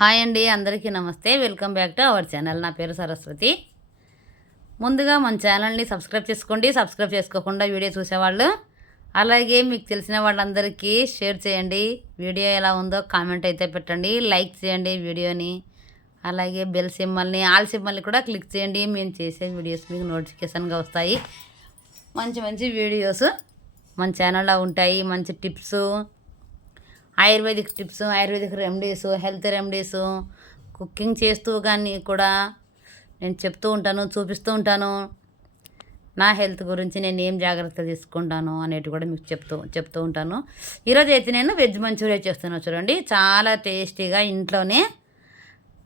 Hi అండి అందరికీ నమస్తే. Welcome back to our channel. నా పేరు సరస్వతి. ముందుగా మన ఛానల్ని సబ్స్క్రైబ్ చేసుకోండి. సబ్స్క్రైబ్ చేసుకోకుండా వీడియో చూసేవాళ్ళు అలాగే మీకు తెలిసిన వాళ్ళందరికీ షేర్ చేయండి. వీడియో ఎలా ఉందో కామెంట్ అయితే పెట్టండి. లైక్ చేయండి వీడియోని. అలాగే బెల్ సింబల్ని ఆల్ సింబల్ని కూడా క్లిక్ చేయండి. మేము చేసే వీడియోస్ మీకు నోటిఫికేషన్గా వస్తాయి. మంచి మంచి వీడియోస్ మన ఛానల్లో ఉంటాయి. మంచి tips ayurvedic tips ayurvedic remedies health remedies cooking చేస్తూ కానీ కూడా నేను చెప్తూ ఉంటాను చూపిస్తూ ఉంటాను. నా హెల్త్ గురించి నేను ఏం జాగ్రత్తలు తీసుకుంటాను అనేటివి కూడా మీకు చెప్తూ చెప్తూ ఉంటాను. ఈరోజు అయితే నేను వెజ్ మంచూరియా చేస్తున్నాను చూడండి. చాలా టేస్టీగా ఇంట్లోనే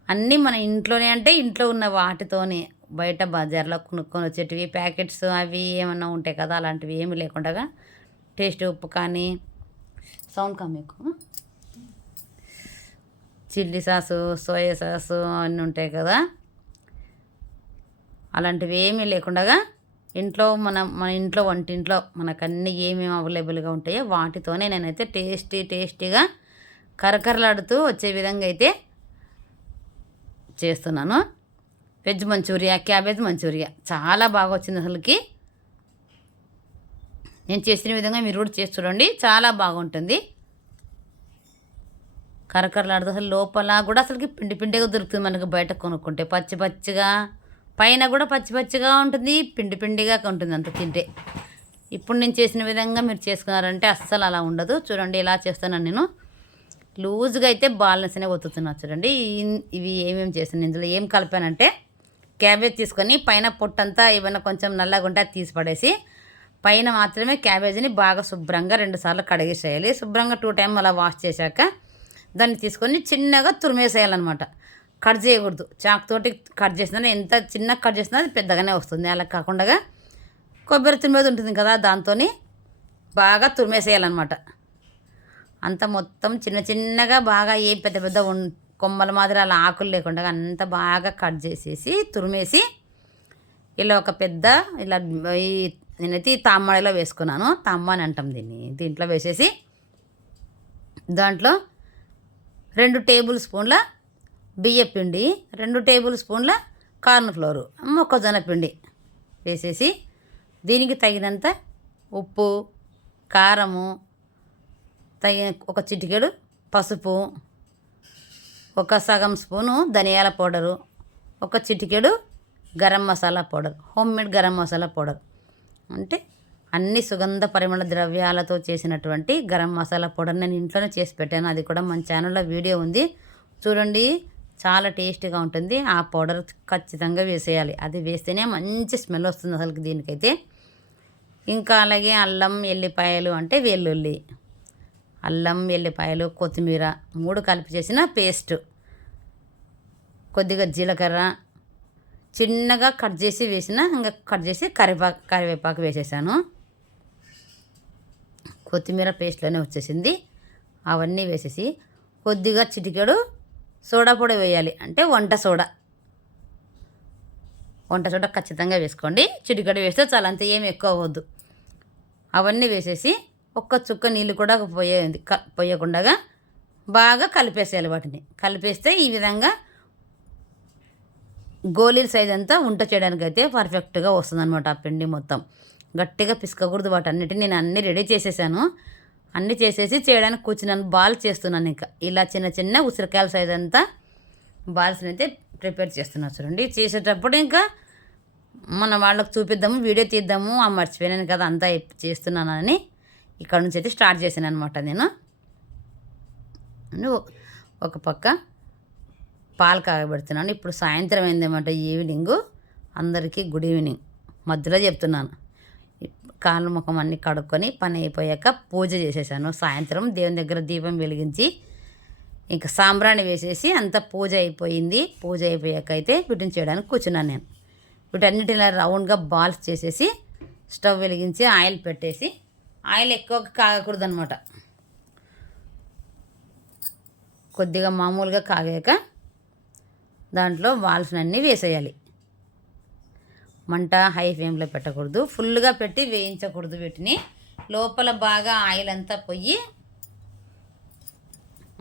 అన్నీ మన ఇంట్లోనే అంటే ఇంట్లో ఉన్న వాటితోనే బయట బజార్లో కొనుక్కొని వచ్చేటివి ప్యాకెట్స్ అవి ఏమన్నా ఉంటాయి కదా అలాంటివి ఏమీ లేకుండా టేస్ట్ ఉప్పు కానీ సౌండ్ కమ్మకు చిల్లీ సాసు సోయా సాసు అన్నీ ఉంటాయి కదా. అలాంటివి ఏమీ లేకుండా ఇంట్లో మన మన ఇంట్లో వంటింట్లో మనకు అన్నీ ఏమేమి అవైలబుల్గా ఉంటాయో వాటితోనే నేనైతే టేస్టీ టేస్టీగా కరకరలాడుతూ వచ్చే విధంగా అయితే చేస్తున్నాను. వెజ్ మంచూరియా క్యాబేజ్ మంచూరియా చాలా బాగా వచ్చింది అసలుకి. నేను చేసిన విధంగా మీరు కూడా చేసి చూడండి. చాలా బాగుంటుంది. కరకరలాడుతూ అసలు లోపల కూడా అసలుకి పిండి పిండిగా దొరుకుతుంది మనకు బయట కొనుక్కుంటే. పచ్చి పచ్చిగా పైన కూడా పచ్చి పచ్చిగా ఉంటుంది పిండి పిండిగా ఉంటుంది అంత తింటే. ఇప్పుడు నేను చేసిన విధంగా మీరు చేసుకున్నారంటే అస్సలు అలా ఉండదు. చూడండి ఇలా చేస్తున్నాను నేను. లూజ్గా అయితే బాల్నెస్నే ఒత్తుతున్నాను చూడండి. ఇవి ఏమేమి చేస్తాను ఇందులో ఏం కలిపానంటే క్యాబేజ్ తీసుకొని పైన పొట్టంతా ఏమైనా కొంచెం నల్లగా ఉంటే అది తీసి పడేసి పైన మాత్రమే క్యాబేజీని బాగా శుభ్రంగా రెండుసార్లు కడిగేసేయాలి. శుభ్రంగా టూ టైం అలా వాష్ చేశాక దాన్ని తీసుకొని చిన్నగా తురిమేసేయాలన్నమాట. కట్ చేయకూడదు. చాకుతోటి కట్ చేసినా ఎంత చిన్న కట్ చేసినా అది పెద్దగానే వస్తుంది. అలా కాకుండా కొబ్బరి తురిమేది ఉంటుంది కదా దాంతో బాగా తురిమేసేయాలన్నమాట. అంత మొత్తం చిన్న చిన్నగా బాగా ఏ పెద్ద పెద్ద కొమ్మల మాదిరి అలా ఆకులు లేకుండా అంత బాగా కట్ చేసేసి తురిమేసి ఇలా ఒక పెద్ద ఇలా ఈ నేనైతే ఈ తామ్మడిలో వేసుకున్నాను. తామ్మ అని అంటాం దీన్ని. దీంట్లో వేసేసి దాంట్లో రెండు టేబుల్ స్పూన్ల బియ్య పిండి రెండు టేబుల్ స్పూన్ల కార్న్ ఫ్లోరు మొక్కజొన్న పిండి వేసేసి దీనికి తగినంత ఉప్పు కారము తగిన ఒక చిటికెడు పసుపు ఒక సగం స్పూను ధనియాల పౌడరు ఒక చిటికెడు garam masala powder homemade garam masala powder. అంటే అన్ని సుగంధ పరిమళ ద్రవ్యాలతో చేసినటువంటి గరం మసాలా పౌడర్ నేను ఇంట్లోనే చేసి పెట్టాను. అది కూడా మన ఛానల్లో వీడియో ఉంది. చూడండి చాలా టేస్టీగా ఉంటుంది. ఆ పౌడర్ ఖచ్చితంగా వేసేయాలి. అది వేస్తేనే మంచి స్మెల్ వస్తుంది అసలు దీనికైతే. ఇంకా అలాగే అల్లం ఎల్లిపాయలు అంటే వెల్లుల్లి. అల్లం ఎల్లిపాయలు కొత్తిమీర మూడు కలిపి చేసిన పేస్ట్. కొద్దిగా జీలకర్ర చిన్నగా కట్ చేసి వేసిన ఇంకా కట్ చేసి కరివేపాకు కరివేపాకు వేసేసాను. కొత్తిమీర పేస్ట్లోనే వచ్చేసింది. అవన్నీ వేసేసి కొద్దిగా చిటికెడు సోడా పొడి వేయాలి. అంటే వంట సోడా. వంట సోడా ఖచ్చితంగా వేసుకోండి. చిటికెడు వేస్తే చాలా అంత ఏమి ఎక్కువ అవ్వద్దు. అవన్నీ వేసేసి ఒక్క చుక్క నీళ్ళు కూడా పోయేది క- పోయకుండా బాగా కలిపేసేయాలి వాటిని. కలిపేస్తే ఈ విధంగా గోళీల సైజ్ అంతా ఉంట చేయడానికి అయితే పర్ఫెక్ట్గా వస్తుందన్నమాట ఆ పిండి మొత్తం. గట్టిగా పిసకకూడదు వాటన్నిటిని. నేను అన్నీ రెడీ చేసేసాను. అన్నీ చేసేసి చేయడానికి కూర్చున్నాను. బాల్ చేస్తున్నాను ఇంకా. ఇలా చిన్న చిన్న ఉసిరికాయల సైజ్ అంతా బాల్స్ని అయితే ప్రిపేర్ చేస్తున్నాను చూడండి. చేసేటప్పుడు ఇంకా మన వాళ్ళకి చూపిద్దాము వీడియో తీద్దాము. ఆ మర్చిపోయాను కదా అంతా చేస్తున్నానని ఇక్కడ నుంచి అయితే స్టార్ట్ చేశాను అనమాట నేను ఒక పక్క పాలు కాగబెడుతున్నాను. ఇప్పుడు సాయంత్రం అయిందన్నమాట ఈవినింగ్ అందరికీ గుడ్ ఈవినింగ్. మధ్యలో చెప్తున్నాను. కాళ్ళు ముఖం అన్ని కడుక్కొని పని అయిపోయాక పూజ చేసేసాను. సాయంత్రం దేవుని దగ్గర దీపం వెలిగించి ఇంకా సాంబ్రాణి వేసేసి అంత పూజ అయిపోయింది. పూజ అయిపోయాక అయితే వీటిని చేయడానికి కూర్చున్నాను నేను. వీటన్నిటిని రౌండ్గా బాల్స్ చేసేసి స్టవ్ వెలిగించి ఆయిల్ పెట్టేసి ఆయిల్ ఎక్కువగా కాగకూడదు అనమాట కొద్దిగా మామూలుగా కాగాక దాంట్లో బాల్స్ అన్నీ వేసేయాలి. మంట హై ఫ్లేమ్లో పెట్టకూడదు. ఫుల్గా పెట్టి వేయించకూడదు వీటిని. లోపల బాగా ఆయిల్ అంతా పోయి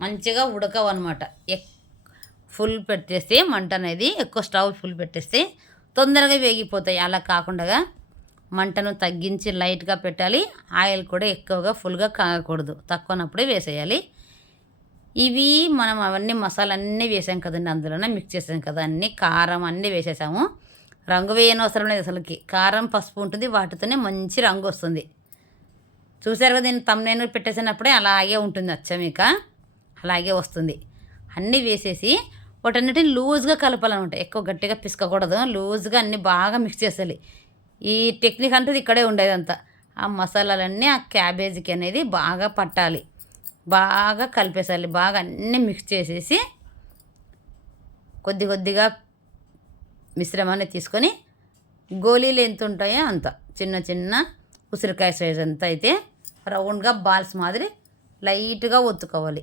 మంచిగా ఉడకవన్నమాట. ఫుల్ పెట్టేస్తే మంట అనేది ఎక్కువ స్టవ్ ఫుల్ పెట్టేస్తే తొందరగా వేగిపోతాయి. అలా కాకుండా మంటను తగ్గించి లైట్గా పెట్టాలి. ఆయిల్ కూడా ఎక్కువగా ఫుల్గా కాగకూడదు. తక్కువనప్పుడే వేసేయాలి. ఇవి మనం అవన్నీ మసాలా అన్నీ వేసాం కదండి అందులోనే మిక్స్ చేసాం కదా అన్నీ కారం అన్నీ వేసేసాము. రంగు వేయని అవసరం లేదు అసలుకి. కారం పసుపు ఉంటుంది వాటితోనే మంచి రంగు వస్తుంది. చూసారు కదా నేను తమ్నేను పెట్టేసినప్పుడే అలాగే ఉంటుంది అచ్చమిక అలాగే వస్తుంది. అన్నీ వేసేసి వాటన్నిటిని లూజ్గా కలపాలన్నమాట. ఎక్కువ గట్టిగా పిసకకూడదు. లూజ్గా అన్నీ బాగా మిక్స్ చేసేయాలి. ఈ టెక్నిక్ అంటది ఇక్కడే ఉండేదంతా. ఆ మసాలాలన్నీ ఆ క్యాబేజీకి అనేది బాగా పట్టాలి. బాగా కలిపేసాలి. బాగా అన్నీ మిక్స్ చేసేసి కొద్ది కొద్దిగా మిశ్రమాన్ని తీసుకొని గోళీలు ఎంత ఉంటాయో అంత. చిన్న చిన్న ఉసిరికాయ సైజ్ అంత అయితే రౌండ్గా బాల్స్ మాదిరి లైట్గా ఒత్తుకోవాలి.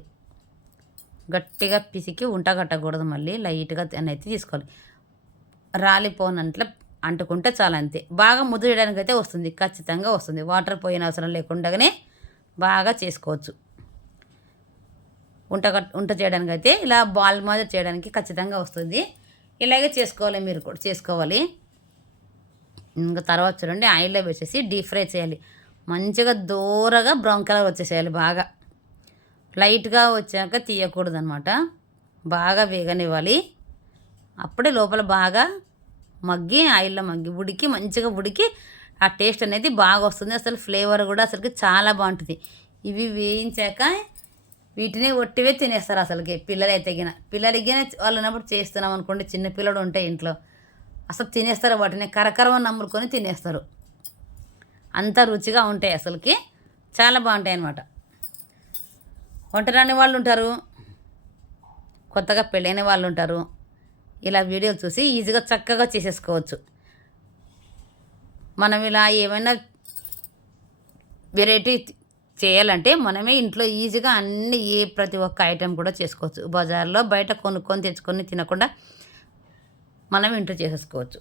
గట్టిగా పిసికి ఉంట కట్టకూడదు మళ్ళీ లైట్గా అయితే తీసుకోవాలి. రాలిపోనట్ల అంటుకుంటే చాలా అంతే. బాగా ముద్ద చేయడానికి అయితే వస్తుంది. ఖచ్చితంగా వస్తుంది. వాటర్ పోయిన అవసరం లేకుండానే బాగా చేసుకోవచ్చు. ఉంట కట్ ఉంట చేయడానికి అయితే ఇలా బాల్ మాదిరి చేయడానికి ఖచ్చితంగా వస్తుంది. ఇలాగే చేసుకోవాలి మీరు కూడా చేసుకోవాలి. ఇంకా తర్వాత చూడండి ఆయిల్లో వేసేసి డీప్ ఫ్రై చేయాలి. మంచిగా దూరగా బ్రౌన్ కలర్ వచ్చేసేయాలి బాగా. లైట్గా వచ్చాక తీయకూడదు అనమాట బాగా వేగనివ్వాలి. అప్పుడే లోపల బాగా మగ్గి ఆయిల్లో మగ్గి ఉడికి మంచిగా ఉడికి ఆ టేస్ట్ అనేది బాగా వస్తుంది. అసలు ఫ్లేవర్ కూడా అసలుకి చాలా బాగుంటుంది. ఇవి వేయించాక వీటినే ఒట్టివే తినేస్తారు అసలుకి పిల్లలు అయితే గిన. పిల్లలకి వాళ్ళు ఉన్నప్పుడు చేస్తున్నాం అనుకోండి చిన్న పిల్లడు ఉంటే ఇంట్లో. అసలు తినేస్తారు వాటిని కరకరమని నమ్ముకొని తినేస్తారు. అంత రుచిగా ఉంటాయి అసలుకి. చాలా బాగుంటాయి అన్నమాట. వంట రాని వాళ్ళు ఉంటారు. కొత్తగా పెళ్ళైన వాళ్ళు ఉంటారు. ఇలా వీడియోలు చూసి ఈజీగా చక్కగా చేసేసుకోవచ్చు. మనం ఇలా ఏమైనా వెరైటీ చేయాలంటే మనమే ఇంట్లో ఈజీగా అన్ని ఏ ప్రతి ఒక్క ఐటెం కూడా చేసుకోవచ్చు. బజార్లో బయట కొనుక్కొని తెచ్చుకొని తినకుండా మనం ఇంట్లో చేసేసుకోవచ్చు.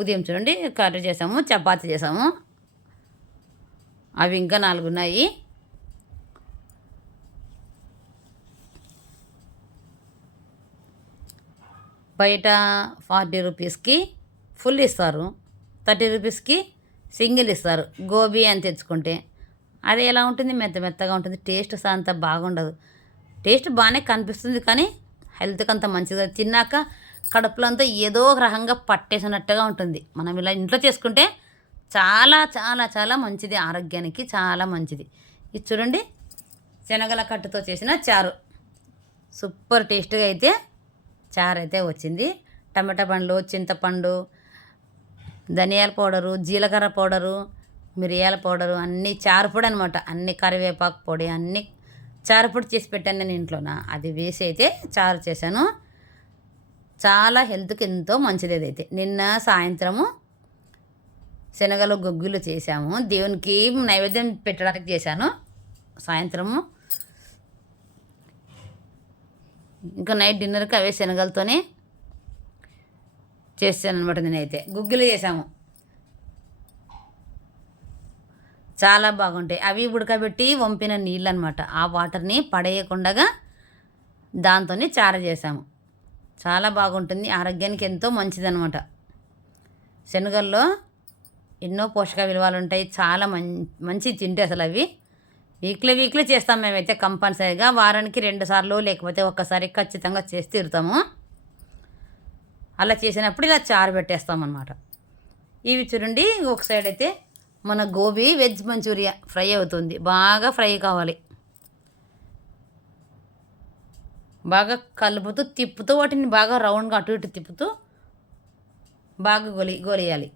ఉదయం చూడండి కర్రీ చేసాము చపాతీ చేసాము. అవి ఇంకా నాలుగు ఉన్నాయి. బయట ఫార్టీ రూపీస్కి ఫుల్ ఇస్తారు. థర్టీ రూపీస్కి సింగిల్ ఇస్తారు. గోబీ అని తెచ్చుకుంటే. అది ఎలా ఉంటుంది? మెత్త మెత్తగా ఉంటుంది. టేస్ట్ అంత బాగుండదు. టేస్ట్ బాగానే కనిపిస్తుంది కానీ హెల్త్కి అంత మంచిది తిన్నాక కడుపులో అంతా ఏదో ఒక రకంగా పట్టేసినట్టుగా ఉంటుంది. మనం ఇలా ఇంట్లో చేసుకుంటే చాలా చాలా చాలా మంచిది. ఆరోగ్యానికి చాలా మంచిది. ఇది చూడండి. శనగల కట్టుతో చేసిన చారు. సూపర్ టేస్ట్గా అయితే చారు అయితే వచ్చింది. టమాటా పండ్లు చింతపండు ధనియాల పౌడరు జీలకర్ర పౌడరు మిరియాల పౌడరు అన్నీ చారుపొడి అనమాట అన్ని కరివేపాకు పొడి అన్నీ చారుపొడి చేసి పెట్టాను నేను ఇంట్లోన. అది వేసి అయితే చారు చేశాను. చాలా హెల్త్కి ఎంతో మంచిది అదైతే. నిన్న సాయంత్రము శనగలు గొగ్గులు చేశాము. దేవునికి నైవేద్యం పెట్టడానికి చేశాను. సాయంత్రము ఇంకా నైట్ డిన్నర్కి అవే శనగలతోనే చేశాను అనమాట నేనైతే. గుగ్గిలు చేసాము చాలా బాగుంటాయి. అవి ఉడకబెట్టి వంపిన నీళ్ళు అనమాట ఆ వాటర్ని పడేయకుండా దాంతోనే చార చేసాము చాలా బాగుంటుంది. ఆరోగ్యానికి ఎంతో మంచిదనమాట. శనగల్లో ఎన్నో పోషక విలువలు ఉంటాయి. చాలా మం మంచి తింటే అసలు అవి. వీక్లీ వీక్లీ చేస్తాం మేమైతే కంపల్సరీగా. వారానికి రెండు సార్లు లేకపోతే ఒక్కసారి ఖచ్చితంగా చేసి తీరుతాము. అలా చేసినప్పుడు ఇలా చారు పెట్టేస్తామన్నమాట ఇవి చూడండి ఒక సైడ్ అయితే మన గోబీ వెజ్ మంచూరియా ఫ్రై అవుతుంది. బాగా ఫ్రై కావాలి. బాగా కలుపుతూ తిప్పుతూ వాటిని బాగా రౌండ్గా అటు ఇటు తిప్పుతూ బాగా గొలి గోలేయాలి.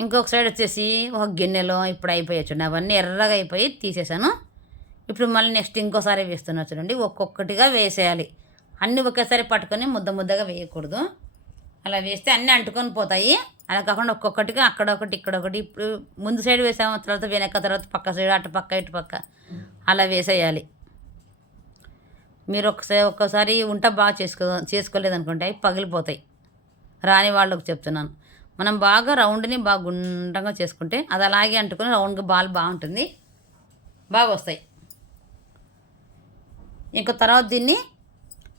ఇంకొక సైడ్ వచ్చేసి ఒక గిన్నెలో ఇప్పుడు అయిపోయాయి చూడండి. అవన్నీ ఎర్రగా అయిపోయి తీసేసాను. ఇప్పుడు మళ్ళీ నెక్స్ట్ ఇంకోసారి వేస్తున్నా చూడండి. ఒక్కొక్కటిగా వేసేయాలి. అన్నీ ఒకేసారి పట్టుకొని ముద్ద ముద్దగా వేయకూడదు. అలా వేస్తే అన్నీ అంటుకొని పోతాయి. అలా కాకుండా ఒక్కొక్కటిగా అక్కడ ఒకటి ఇక్కడ ఒకటి. ఇప్పుడు ముందు సైడ్ వేసాము తర్వాత వెనక తర్వాత పక్క సైడ్ అటు పక్క ఇటు పక్క. అలా వేసేయాలి. మీరు ఒకసారి ఒక్కసారి ఉంట బాగా చేసుకో చేసుకోలేదనుకుంటే అవి పగిలిపోతాయి. రాని వాళ్ళకు చెప్తున్నాను. మనం బాగా రౌండ్ని బాగా గుండ్రంగా చేసుకుంటే అది అలాగే అంటుకొని రౌండ్గా బాల్ బాగుంటుంది బాగా వస్తాయి. ఇంకా తర్వాత దీన్ని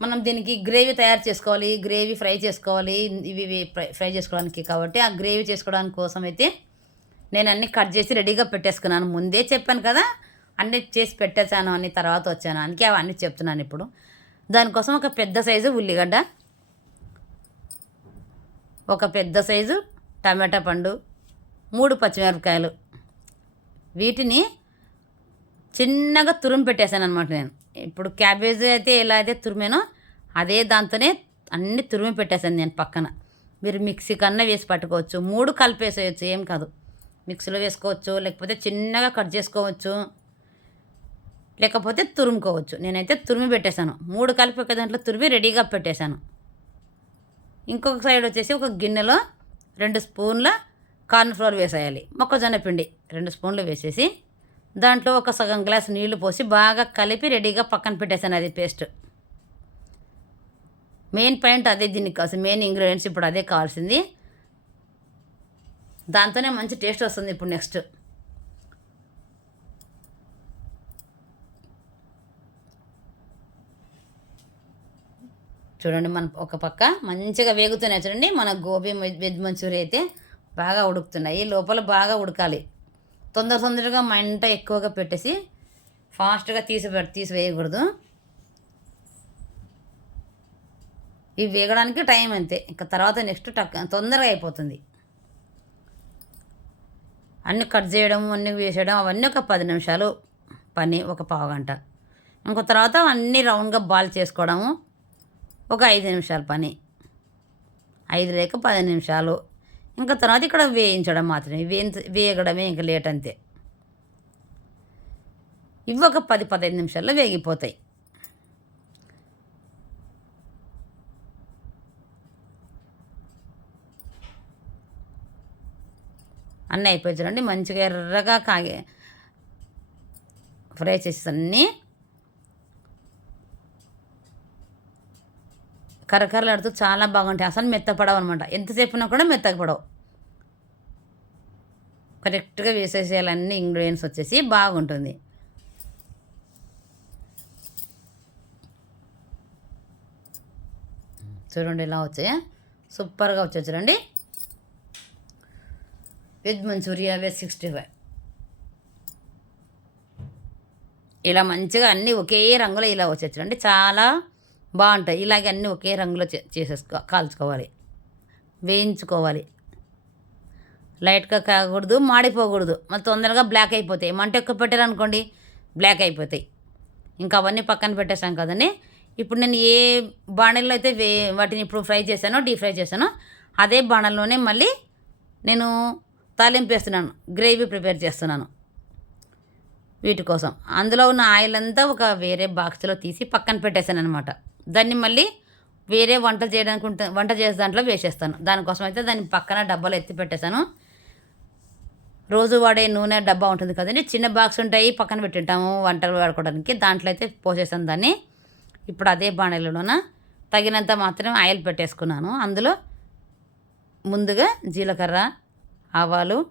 మనం దీనికి గ్రేవీ తయారు చేసుకోవాలి గ్రేవీ ఫ్రై చేసుకోవాలి ఇవి ఇవి ఫ్రై ఫ్రై చేసుకోవడానికి కాబట్టి ఆ గ్రేవీ చేసుకోవడానికి కోసం అయితే నేను అన్నీ కట్ చేసి రెడీగా పెట్టేసుకున్నాను. ముందే చెప్పాను కదా అన్నీ చేసి పెట్టేశాను అని తర్వాత వచ్చాను. అందుకే అవన్నీ చెప్తున్నాను ఇప్పుడు. దానికోసం ఒక పెద్ద సైజు ఉల్లిగడ్డ ఒక పెద్ద సైజు టమాటా పండు మూడు పచ్చిమిరపకాయలు. వీటిని చిన్నగా తురుము పెట్టేశాను అనమాట నేను. ఇప్పుడు క్యాబేజీ అయితే ఎలా అయితే తురిమానో అదే దాంతోనే అన్ని తురిమి పెట్టేశాను నేను పక్కన. మీరు మిక్సీ కన్నా వేసి పట్టుకోవచ్చు. మూడు కలిపేసేయచ్చు ఏం కాదు. మిక్సీలో వేసుకోవచ్చు లేకపోతే చిన్నగా కట్ చేసుకోవచ్చు లేకపోతే తురుముకోవచ్చు. నేనైతే తురిమి పెట్టేశాను. మూడు కలిపి ఒక దాంట్లో తురిమి రెడీగా పెట్టేశాను. ఇంకొక సైడ్ వచ్చేసి ఒక గిన్నెలో రెండు స్పూన్ల కార్న్ ఫ్లోర్ వేసేయాలి. మొక్కజొన్న పిండి రెండు స్పూన్లు వేసేసి దాంట్లో ఒక సగం గ్లాస్ నీళ్ళు పోసి బాగా కలిపి రెడీగా పక్కన పెట్టేశాను అది పేస్ట్. మెయిన్ పాయింట్ అదే దీనికి కావాల్సింది. మెయిన్ ఇంగ్రీడియంట్స్ ఇప్పుడు అదే కావాల్సింది. దాంతోనే మంచి టేస్ట్ వస్తుంది ఇప్పుడు నెక్స్ట్. చూడండి మన ఒక పక్క మంచిగా వేగుతున్నాయి చూడండి. మన గోబీ వెజ్- మంచూరి మంచూరియా అయితే బాగా ఉడుకుతున్నాయి. లోపల బాగా ఉడకాలి. తొందర తొందరగా మంట ఎక్కువగా పెట్టేసి ఫాస్ట్గా తీసి తీసి వేయకూడదు. ఇవి వేగడానికి టైం అంతే. ఇంకా తర్వాత నెక్స్ట్ టక్ తొందరగా అయిపోతుంది. అన్నీ కట్ చేయడం అన్నీ వేసేయడం అవన్నీ ఒక పది నిమిషాలు పని ఒక పావు గంట. ఇంకో తర్వాత అన్నీ రౌండ్గా బాల్ చేసుకోవడము ఒక ఐదు నిమిషాల పని. ఐదు లేక పది నిమిషాలు. ఇంకా తర్వాత ఇక్కడ వేయించడం మాత్రమే. వేయించ వేగడమే ఇంకా లేట్ అంతే. ఇవి ఒక పది పదహైదు నిమిషాల్లో వేగిపోతాయి. అన్నీ అయిపోయి చూడండి. మంచిగా ఎర్రగా కాగే ఫ్రై చేసి అన్నీ కరకరలాడుతూ చాలా బాగుంటాయి. అసలు మెత్తపడవు అనమాట ఎంతసేపు కూడా మెత్తగా పడవు. కరెక్ట్గా వేసేసేయాలి అన్ని ఇంగ్రీడియంట్స్ వచ్చేసి బాగుంటుంది. చూడండి ఇలా వచ్చాయి? సూపర్గా వచ్చాయి చూడండి. Veg Manchuria veg sixty five ఇలా మంచిగా అన్నీ ఒకే రంగులో ఇలా వచ్చాయి చాలా బాగుంటాయి. ఇలాగే అన్నీ ఒకే రంగులో చేసేసుకో కాల్చుకోవాలి. వేయించుకోవాలి. లైట్గా కాకూడదు మాడిపోకూడదు. మళ్ళీ తొందరగా బ్లాక్ అయిపోతాయి. మంట ఎక్కువ పెట్టారనుకోండి బ్లాక్ అయిపోతాయి. ఇంకా అవన్నీ పక్కన పెట్టేశాం కదండి. ఇప్పుడు నేను ఏ బాణల్లో అయితే వే వాటిని ఇప్పుడు ఫ్రై చేశానో డీప్ ఫ్రై చేశానో అదే బాణల్లోనే మళ్ళీ నేను తాలింపు వేస్తున్నాను గ్రేవీ ప్రిపేర్ చేస్తున్నాను వీటి కోసం. అందులో ఉన్న ఆయిల్ అంతా ఒక వేరే బాక్స్లో తీసి పక్కన పెట్టేశాను అనమాట దాన్ని మళ్ళీ వేరే వంట చేయడానికి వంట చేసే దాంట్లో వేసేస్తాను. దానికోసం అయితే దాన్ని పక్కన డబ్బాలో ఎత్తి పెట్టేశాను. రోజు వాడే నూనె డబ్బా ఉంటుంది కదండి చిన్న బాక్స్ ఉంటాయి పక్కన పెట్టింటాము వంటలు వాడుకోవడానికి. దాంట్లో అయితే పోసేసాను దాన్ని. ఇప్పుడు అదే బాణీలోన తగినంత మాత్రం ఆయిల్ పెట్టేసుకున్నాను. అందులో ముందుగా జీలకర్ర ఆవాలు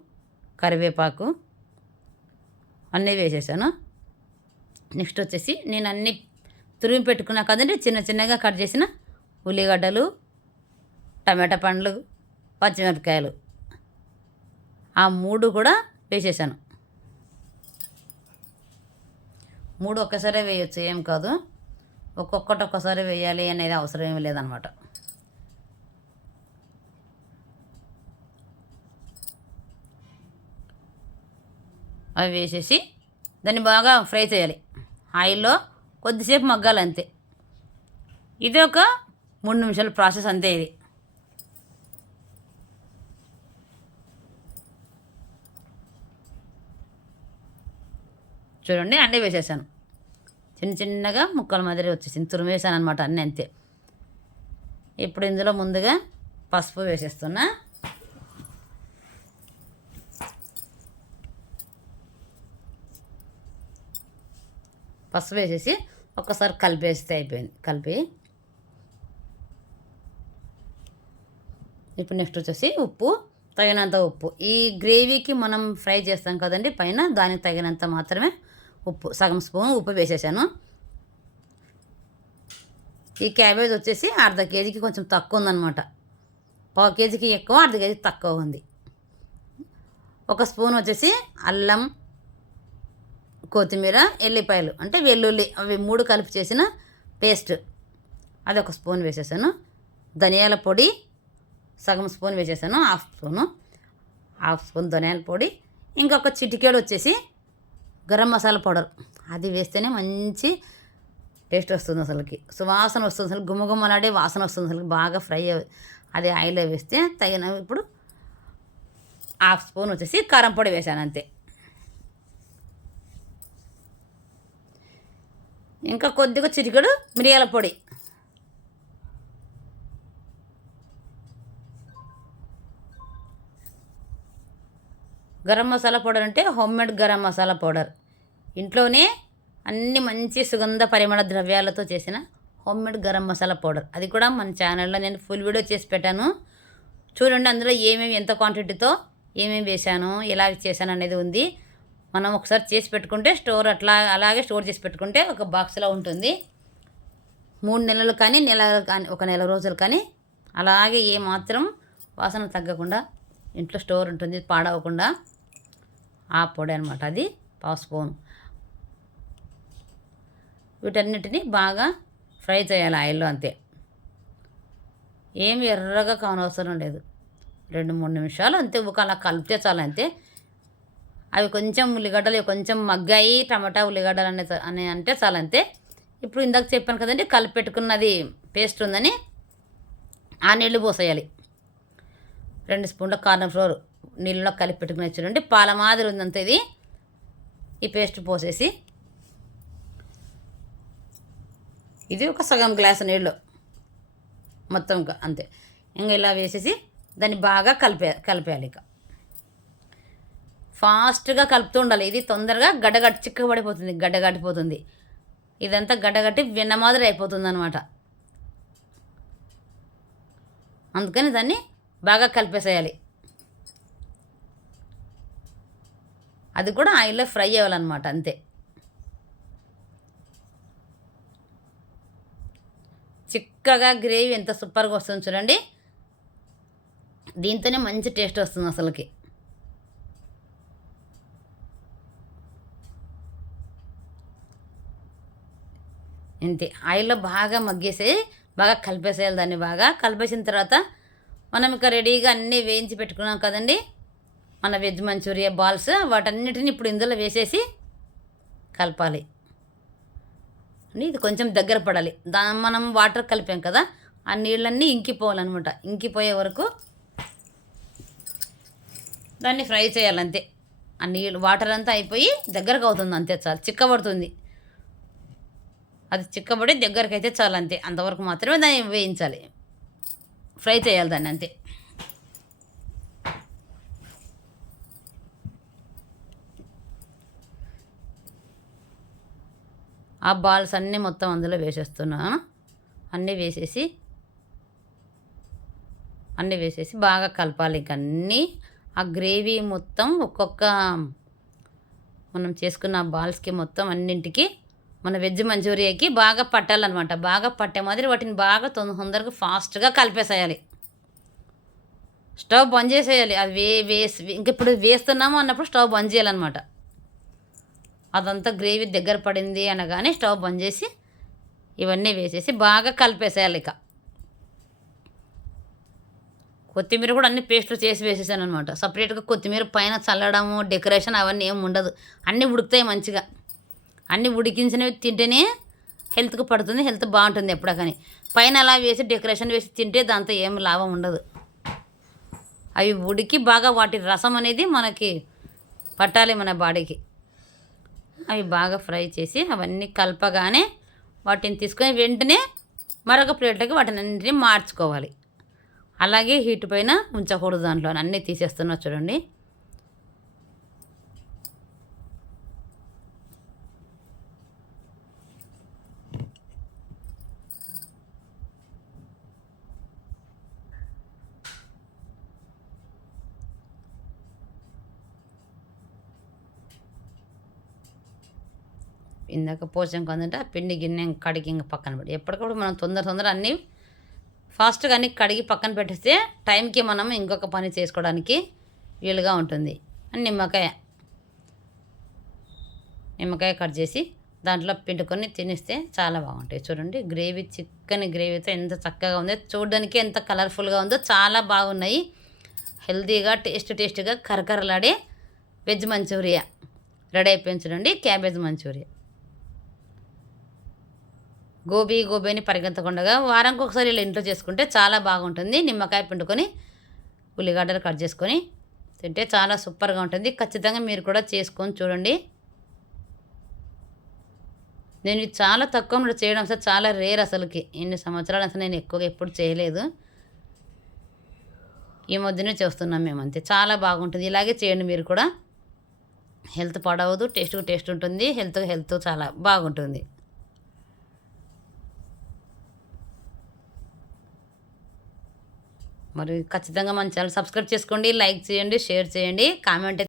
కరివేపాకు అన్నీ వేసేసాను. నెక్స్ట్ వచ్చేసి నేను అన్నీ తురిమి పెట్టుకున్నా కదండి చిన్న చిన్నగా కట్ చేసిన ఉల్లిగడ్డలు టమాటా పండ్లు పచ్చిమిరపకాయలు. ఆ మూడు కూడా వేసేసాను. మూడు ఒక్కసారే వేయచ్చు ఏం కాదు. ఒక్కొక్కటి ఒక్కసారి వేయాలి అనేది అవసరం ఏమి లేదనమాట. అవి వేసేసి దాన్ని బాగా ఫ్రై చేయాలి. ఆయిల్లో కొద్దిసేపు మగ్గాలి అంతే ఇది ఒక మూడు నిమిషాల ప్రాసెస్ అంతే ఇది. చూడండి అన్నీ వేసేసాను. చిన్న చిన్నగా ముక్కల మాదిరి వచ్చేసింది. తురిమేసాను అనమాట అన్నీ అంతే. ఇప్పుడు ఇందులో ముందుగా పసుపు వేసేస్తున్నా. పసుపు వేసేసి ఒక్కసారి కలిపేస్తే అయిపోయింది. కలిపి ఇప్పుడు నెక్స్ట్ వచ్చేసి ఉప్పు తగినంత ఉప్పు. ఈ గ్రేవీకి మనం ఫ్రై చేస్తాం కదండి పైన దానికి తగినంత మాత్రమే ఉప్పు. సగం స్పూన్ ఉప్పు వేసేసాను. ఈ క్యాబేజ్ వచ్చేసి అర్ధ కేజీకి కొంచెం తక్కువ ఉందన్నమాట. పావు కేజీకి ఎక్కువ అర్ధ కేజీ తక్కువ ఉంది. ఒక స్పూన్ వచ్చేసి అల్లం కొత్తిమీర ఎల్లిపాయలు అంటే వెల్లుల్లి అవి మూడు కలిపి చేసిన పేస్ట్. అది ఒక స్పూన్ వేసేసాను. ధనియాల పొడి సగం స్పూన్ వేసేసాను హాఫ్ స్పూను. హాఫ్ స్పూన్ ధనియాల పొడి. ఇంకొక చిటికేడు వచ్చేసి గరం మసాలా పౌడర్. అది వేస్తేనే మంచి టేస్ట్ వస్తుంది అసలుకి. సువాసన వస్తుంది అసలు గుమ్మగుమ్మలాడే వాసన వస్తుంది అసలు బాగా ఫ్రై అది ఆయిల్లో వేస్తే తగిన ఇప్పుడు హాఫ్ స్పూన్ వచ్చేసి కారం పొడి వేసాను అంతే. ఇంకా కొద్దిగా చిటికెడు మిరియాల పొడి. గరం మసాలా పౌడర్ అంటే హోమ్మేడ్ గరం మసాలా పౌడర్. ఇంట్లోనే అన్ని మంచి సుగంధ పరిమళ ద్రవ్యాలతో చేసిన హోమ్మేడ్ గరం మసాలా పౌడర్. అది కూడా మన ఛానల్లో నేను ఫుల్ వీడియో చేసి పెట్టాను. చూడండి అందులో ఏమేమి ఎంత క్వాంటిటీతో ఏమేమి వేశాను ఎలా చేశాను అనేది ఉంది. మనం ఒకసారి చేసి పెట్టుకుంటే స్టోర్ అట్లా అలాగే స్టోర్ చేసి పెట్టుకుంటే ఒక బాక్స్లో ఉంటుంది. మూడు నెలలు కానీ నెల కానీ ఒక నెల రోజులు కానీ అలాగే ఏ మాత్రం వాసన తగ్గకుండా ఇంట్లో స్టోర్ ఉంటుంది పాడవకుండా. ఆ పొడి అనమాట అది పావు స్పూన్. వీటన్నిటిని బాగా ఫ్రై చేయాలి ఆయిల్లో అంతే. ఏమి ఎర్రగా కానవసరం లేదు. రెండు మూడు నిమిషాలు అంతే ఒక అలా కలిపితే చాలు అంతే. అవి కొంచెం ఉల్లిగడ్డలు కొంచెం మగ్గాయి టమాటా ఉల్లిగడ్డలు అనే అని అంటే చాలు అంతే. ఇప్పుడు ఇందాక చెప్పాను కదండి కలిపి పెట్టుకున్నది పేస్ట్ ఉందని ఆ నీళ్ళు పోసేయాలి. రెండు స్పూన్ల కార్న్ ఫ్లోర్ నీళ్ళలో కలిపి పెట్టుకుని చూడండి పాల మాదిరి ఉందంత ఇది. ఈ పేస్ట్ పోసేసి ఇది ఒక సగం గ్లాసు నీళ్ళు మొత్తం ఇంకా అంతే. ఇంకా ఇలా వేసేసి దాన్ని బాగా కలిపే కలిపేయాలి ఇక. ఫాస్ట్గా కలుపుతూ ఉండాలి. ఇది తొందరగా గడ్డగట్టి చిక్కబడిపోతుంది గడ్డగట్టిపోతుంది ఇదంతా గడ్డగట్టి వెన్న మాదిరి అయిపోతుంది అనమాట అందుకని దాన్ని బాగా కలిపేసేయాలి. అది కూడా ఆయిల్లో ఫ్రై అవ్వాలన్నమాట అంతే. చిక్కగా గ్రేవీ ఎంత సూపర్గా వస్తుంది చూడండి. దీంతోనే మంచి టేస్ట్ వస్తుంది అసలుకి. ఇంతే. ఆయిల్లో బాగా మగ్గేసి బాగా కలిపేసేయాలి దాన్ని బాగా. కలిపేసిన తర్వాత మనం ఇక రెడీగా అన్నీ వేయించి పెట్టుకున్నాం కదండి. మన వెజ్ మంచూరియా బాల్స్ వాటన్నిటిని ఇప్పుడు ఇందులో వేసేసి కలపాలి. ఇది కొంచెం దగ్గర పడాలి. దా మనం వాటర్ కలిపాం కదా ఆ నీళ్ళన్నీ ఇంకిపోవాలన్నమాట. ఇంకిపోయే వరకు దాన్ని ఫ్రై చేయాలంతే. ఆ నీళ్ళు వాటర్ అంతా అయిపోయి దగ్గరకు అవుతుంది అంతే చాలు. చిక్కబడుతుంది. అది చిక్కబడి దగ్గరికి అయితే చాలు అంతే. అంతవరకు మాత్రమే దాన్ని వేయించాలి. ఫ్రై చేయాలి దాన్ని అంతే. ఆ బాల్స్ అన్నీ మొత్తం అందులో వేసేస్తున్నాను. అన్నీ వేసేసి అన్నీ వేసేసి బాగా కలపాలి ఇంక అన్నీ. ఆ గ్రేవీ మొత్తం ఒక్కొక్క మనం చేసుకున్న బాల్స్కి మొత్తం అన్నింటికి మన వెజ్ మంచూరియాకి బాగా పట్టాలన్నమాట. బాగా పట్టే మాదిరి వాటిని బాగా తొందర తొందరగా ఫాస్ట్గా కలిపేసేయాలి. స్టవ్ బంద్ చేసేయాలి. అది వే వేసి ఇంక ఇప్పుడు వేస్తున్నాము అన్నప్పుడు స్టవ్ బంద్ చేయాలన్నమాట. అదంతా గ్రేవీ దగ్గర పడింది అనగానే స్టవ్ బంద్ చేసి ఇవన్నీ వేసేసి బాగా కలిపేసేయాలి ఇక. కొత్తిమీర కూడా అన్ని పేస్ట్లు చేసి వేసేసాను అనమాట సపరేట్గా కొత్తిమీర పైన చల్లడము డెకరేషన్ అవన్నీ ఏమి ఉండదు. అన్నీ ఉడుకుతాయి మంచిగా. అన్నీ ఉడికించినవి తింటేనే హెల్త్కి పడుతుంది హెల్త్ బాగుంటుంది ఎప్పుడా కానీ పైన అలా వేసి డెకరేషన్ వేసి తింటే దాంతో ఏం లాభం ఉండదు. అవి ఉడికి బాగా వాటి రసం అనేది మనకి పట్టాలి మన బాడీకి. అవి బాగా ఫ్రై చేసి అవన్నీ కలపగానే వాటిని తీసుకొని వెంటనే మరొక ప్లేట్లోకి వాటిని అన్నింటినీ మార్చుకోవాలి. అలాగే హీట్ పైన ఉంచకూడదు దాంట్లో అన్నీ తీసేస్తున్నా చూడండి. ఇందాక పోషంకి వందంటే ఆ పిండి గిన్నె కడిగి ఇంకా పక్కన పెట్టి. ఎప్పటికప్పుడు మనం తొందర తొందర అన్నీ ఫాస్ట్గా అన్నీ కడిగి పక్కన పెట్టేస్తే టైంకి మనం ఇంకొక పని చేసుకోవడానికి వీలుగా ఉంటుంది. నిమ్మకాయ. నిమ్మకాయ కట్ చేసి దాంట్లో పిండుకొని తినిస్తే చాలా బాగుంటాయి. చూడండి గ్రేవీ చిక్కని గ్రేవీతో ఎంత చక్కగా ఉందో చూడడానికి ఎంత కలర్ఫుల్గా ఉందో చాలా బాగున్నాయి. హెల్తీగా టేస్ట్ టేస్ట్గా కరకరలాడే వెజ్ మంచూరియా. రెడీ అయిపోయింది చూడండి క్యాబేజ్ మంచూరియా. గోబీ గోబీ అని పరిగెత్తకుండా వారానికి ఒకసారి ఇలా ఇంట్లో చేసుకుంటే చాలా బాగుంటుంది. నిమ్మకాయ పిండుకొని ఉల్లిగడ్డలు కట్ చేసుకొని తింటే చాలా సూపర్గా ఉంటుంది. ఖచ్చితంగా మీరు కూడా చేసుకొని చూడండి. నేను ఇది చాలా తక్కువ చేయడం అసలు చాలా రేర్ అసలుకి. ఎన్ని సంవత్సరాలు అసలు నేను ఎక్కువగా ఎప్పుడు చేయలేదు. ఈ మధ్యనే చేస్తున్నాం మేము అంతే. చాలా బాగుంటుంది. ఇలాగే చేయండి మీరు కూడా. హెల్త్ పడవదు టేస్ట్ టేస్ట్ ఉంటుంది. హెల్త్ హెల్త్ చాలా బాగుంటుంది. మరి ఖచ్చితంగా మన ఛానల్ సబ్స్క్రైబ్ చేసుకోండి లైక్ చేయండి షేర్ చేయండి కామెంట్